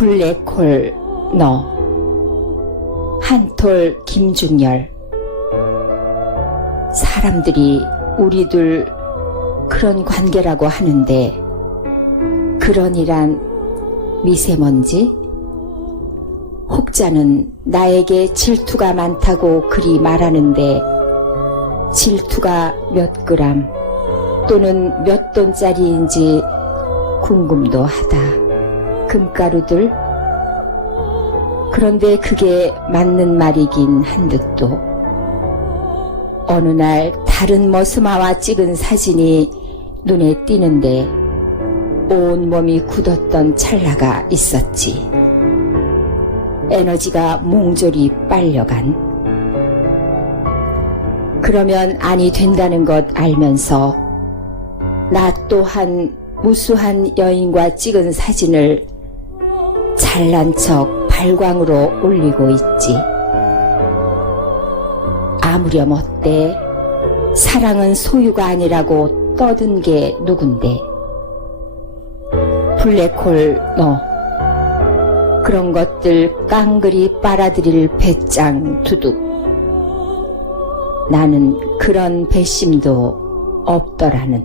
블랙홀 너 한톨 김중열 사람들이 우리들 그런 관계라고 하는데 그런이란 미세먼지? 혹자는 나에게 질투가 많다고 그리 말하는데 질투가 몇 그램 또는 몇 돈짜리인지 궁금도 하다. 금가루들? 그런데 그게 맞는 말이긴 한 듯도. 어느 날 다른 머스마와 찍은 사진이 눈에 띄는데 온몸이 굳었던 찰나가 있었지. 에너지가 몽졸이 빨려간. 그러면 아니 된다는 것 알면서 나 또한 무수한 여인과 찍은 사진을 잘난 척 발광으로 올리고 있지. 아무렴 어때? 사랑은 소유가 아니라고 떠든 게 누군데? 블랙홀 너. 그런 것들 깡그리 빨아들일 배짱 두둑. 나는 그런 배심도 없더라는.